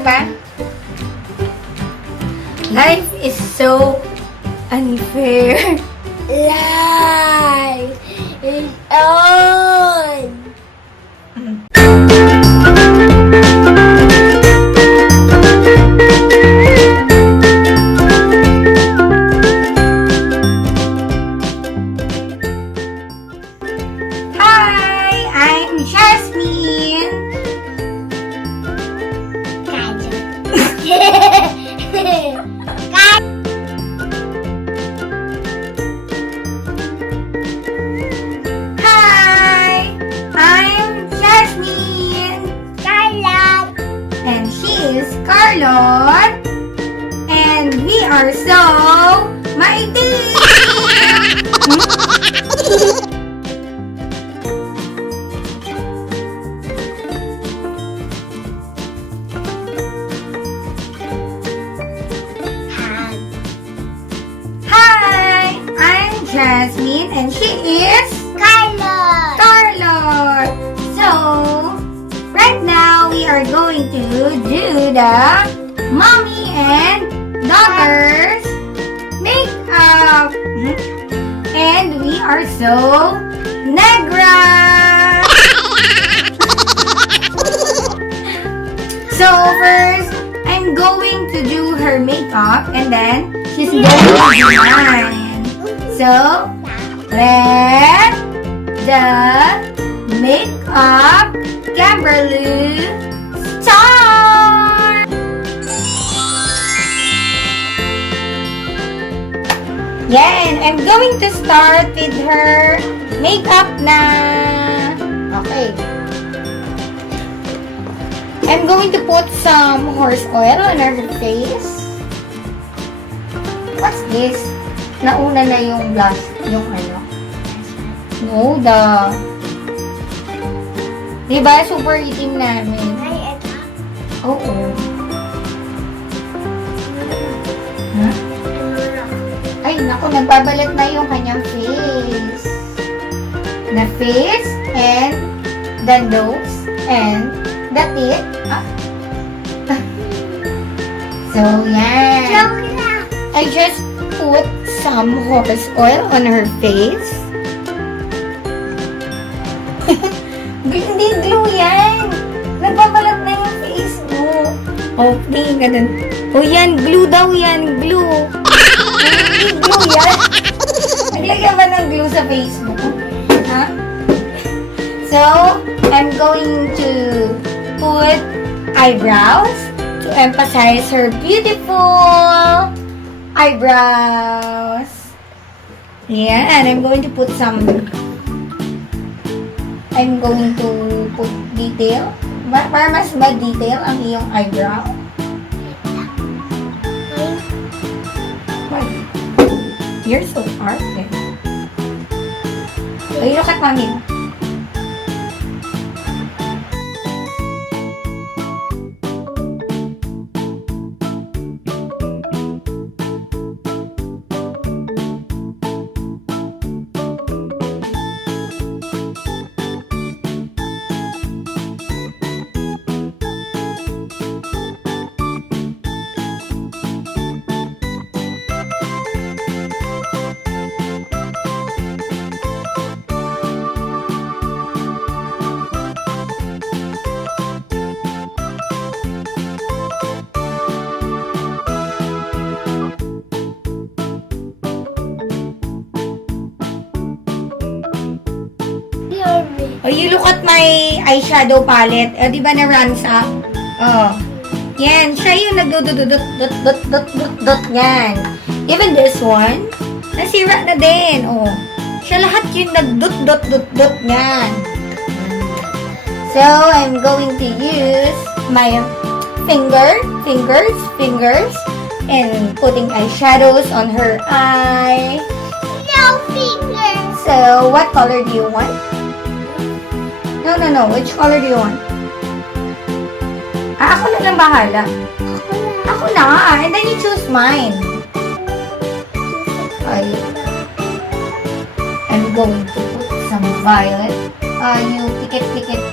ba? Life is so unfair. Life is on. Hi, I'm Jasmine. Hi, I'm Jasmine. Carla. And she is Carlot. And we are so mighty. Hi, I'm Jasmine and she is Carla. Carlot. So, right now we are going to do the mommy and daughter's makeup. And we are so negra. So first, I'm going to do her makeup and then she's going to do mine. So, let the makeup Kimberly start! Yan, I'm going to start with her makeup na. Okay. I'm going to put some horse oil on her face. What's this? Nauna na yung blush, yung ano. No, diba, super itim namin. Ay, ito. Oo. Huh? Ay, naku, nagbabalat na yung kanyang face. The face, and the nose, and the teeth. Ah. So, yan. Joke lang. I just put some horse oil on her face. Hindi glue yan. Nagbabalat na yung face mo. Oh, tingin ka dun. Oh, yan. Glue daw yan. Glue. Hindi glue yan. Naglagyan ba ng glue sa face mo? Ha? So, I'm going to put eyebrows to emphasize her beautiful eyebrows. Yeah, and I'm going to put detail. Para mas ma-detail ang iyong eyebrow. You're so arty. Oh, you look at mommy. Oh, you look at my eyeshadow palette. Di ba na-runs up? Oh. Yan. Siya yung nagdududut-dut-dut-dut-dut yan. Even this one, nasira na din. Oh. Siya lahat yung nagdut-dut-dut-dut yan. So, I'm going to use my fingers, and putting eyeshadows on her eye. No fingers. So, what color do you want? No. Which color do you want? Ako na lang bahala. Ako na. And then you choose mine. I'm going to put some violet. You pick it.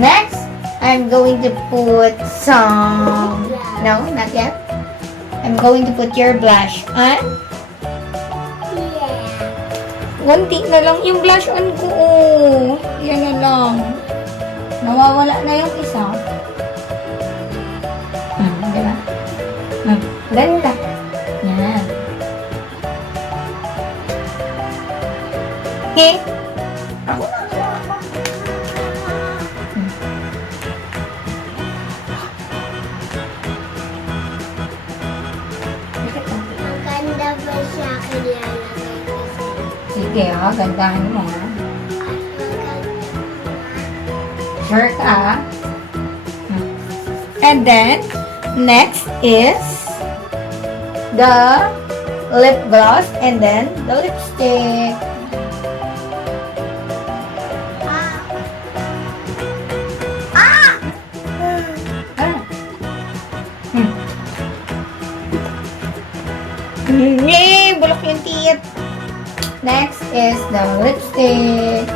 Next, I'm going to put some... No, not yet. I'm going to put your blush on. Yeah. Kunti na lang yung blush on ko. Oh. Yan na lang. Nawawala na yung isa. Diba? Ganda. Yan. Okay. Ako na. Maganda ba siya kilalagay kasi? Sige, gandahan mo. Maganda. Sure ka? And then, next is the lip gloss and then the lipstick. Ah! Yay! Bulok yung teeth. Next is the lipstick.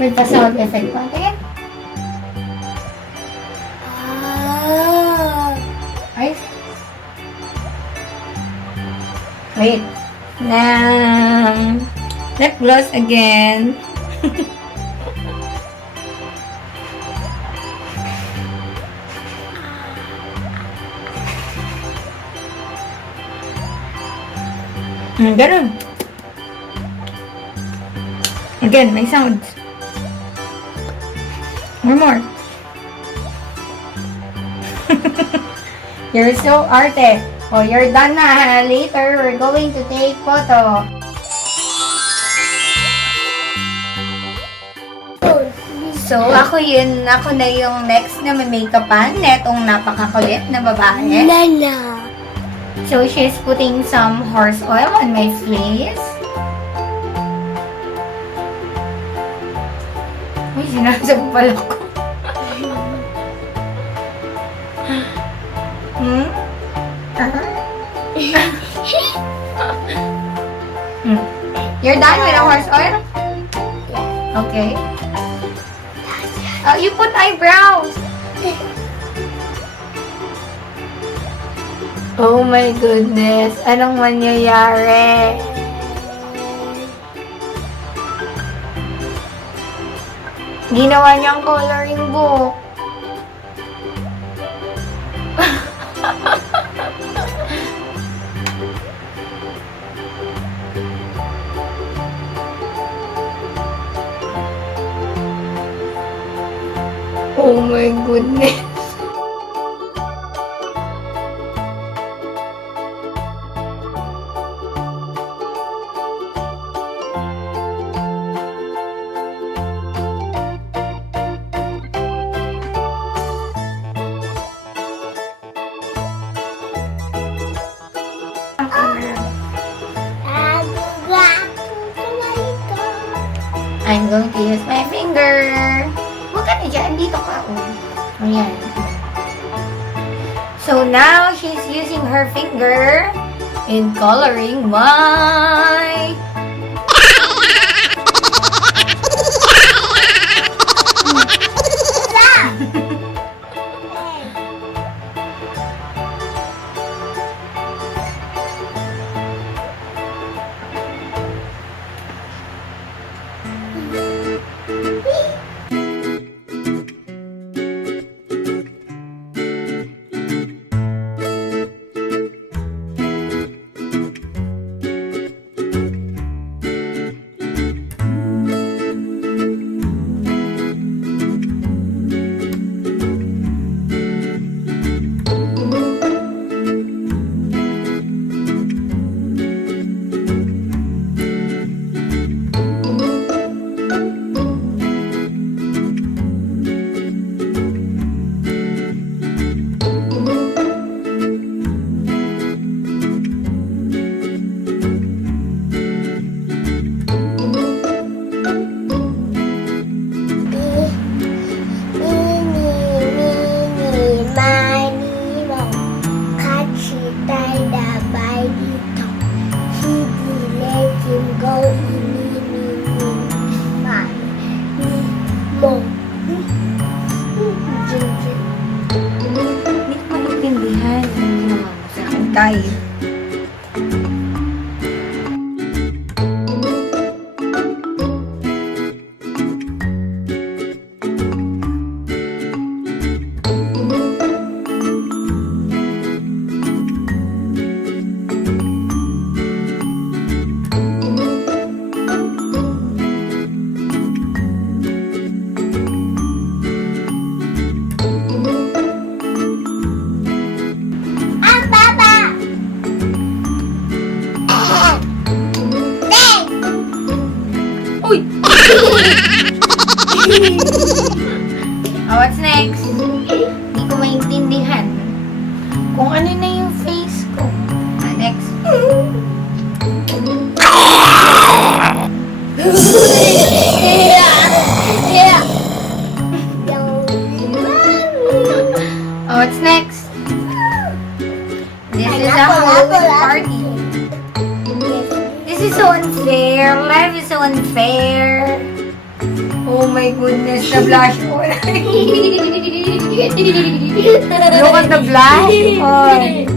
May pa-sound effect pa. Tingin. Ay. Wait. Now, lip gloss again. Ganun. Again, may sounds. One more. You're so arte. Oh, you're done na. Later, we're going to take photo. So, ako na yung next na may make-upan. Netong napakakulit na babae. Lala. So, she's putting some horse oil on my face. Uy, sinasampal ako. You're done with the horse oil? Okay. You put eyebrows. Oh my goodness. Anong mangyayari? Ginawa niyang coloring book. Oh my goodness. I'm going to use my finger. Huwag ka na dyan. Dito ka. Oh. Ayan. So now, she's using her finger in coloring my... dive. Ang baba! Bang! Uy! Oh, what's next? Hindi ko maintindihan kung ano na yung face ko. Next. Yeah. Oh, what's next? This is a Apple, Halloween apple. party. This is so unfair. Life is so unfair. Oh my goodness, the blush on. Look at the blush on.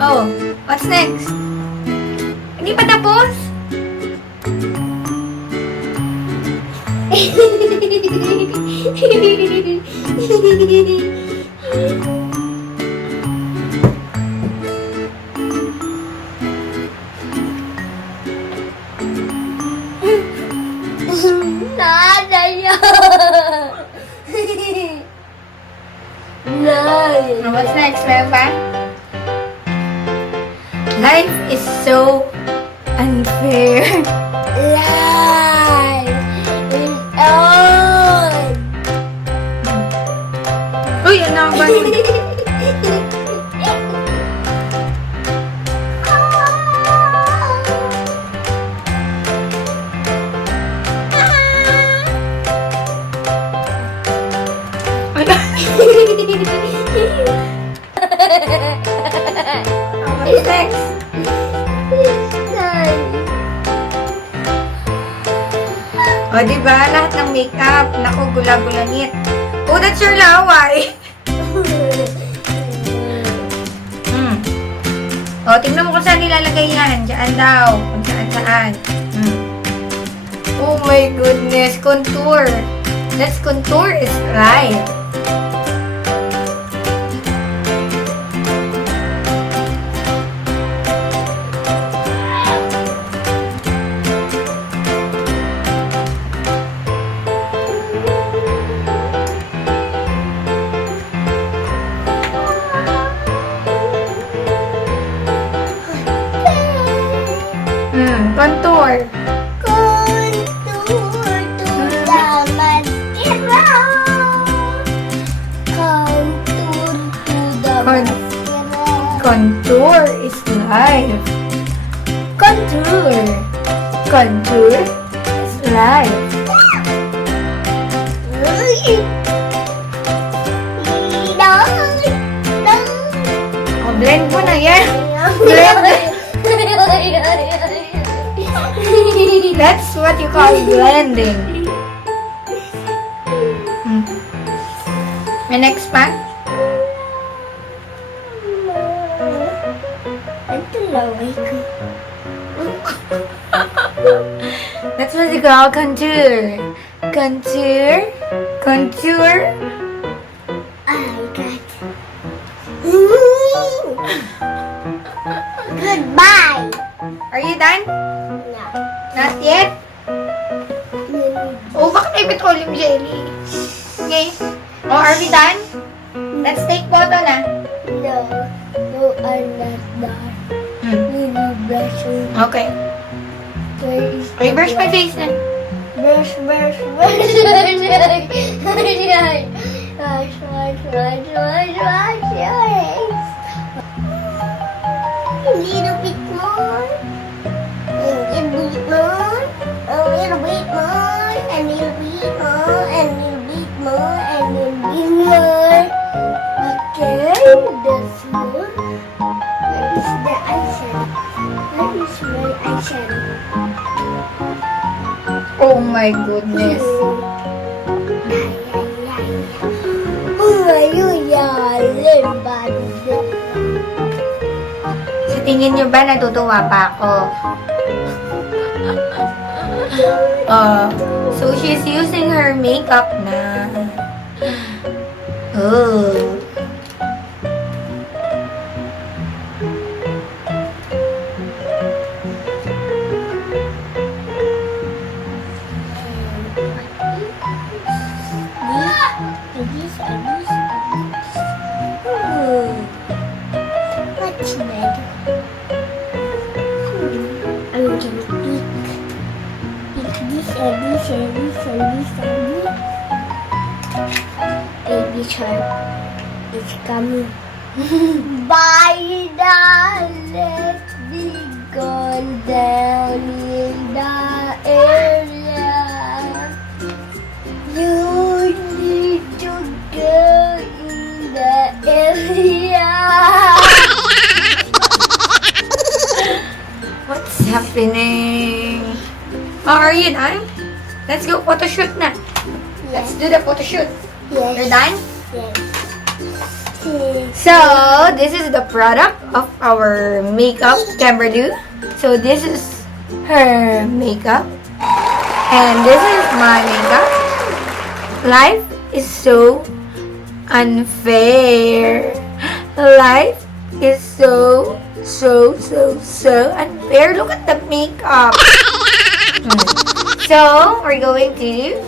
Oh, what's next? Hindi pa tapos? Nada yan. Nada. Oh, what's next? Meron ba? Life is so unfair. Life is on. Uy, ano ba? What's next? O, diba? Lahat ng makeup. Naku, gula-gulanit. Oh, that's your laway. O, tingnan mo kung saan nilalagay yan. Diyan daw. Kung saan-saan. Oh my goodness. Contour. Let's contour is right. Contour. Contour to the mascara. Contour to the mascara. Contour is life. Contour. Contour is life. O, blend mo na yan. Blend. That's what you call blending. May next pa? That's what you call contour. Contour. Contour. I got goodbye. Are you done? No. Not yet? Oh, bakit may petroleum jelly? Okay. Oh, are we done? Let's take photo na. No. No, I'm not done. We will brush it. Okay. Where is Okay, brush my face na. Brush, brush, brush, brush, brush, brush, brush, brush, brush, brush, brush your hands. A little bit more. A little bit more. A little bit more. Oh my goodness. Sa tingin nyo ba natutuwa pa ako? So she's using her makeup na. Oh. What's red? I'm gonna pick this and this and this and this and this. Baby shark is coming. Bye now, let's be gone down in the area. You need to go in the area. What's happening? Are you done? Let's go photoshoot na. Let's do the photoshoot. Yes. You're done? Yes. So, this is the product of our makeup Kimberly. So, this is her makeup. And this is my makeup. Life is so unfair. Life is so unfair. Look at the makeup. So, we're going to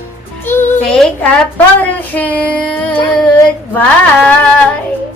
take a photo shoot. Bye.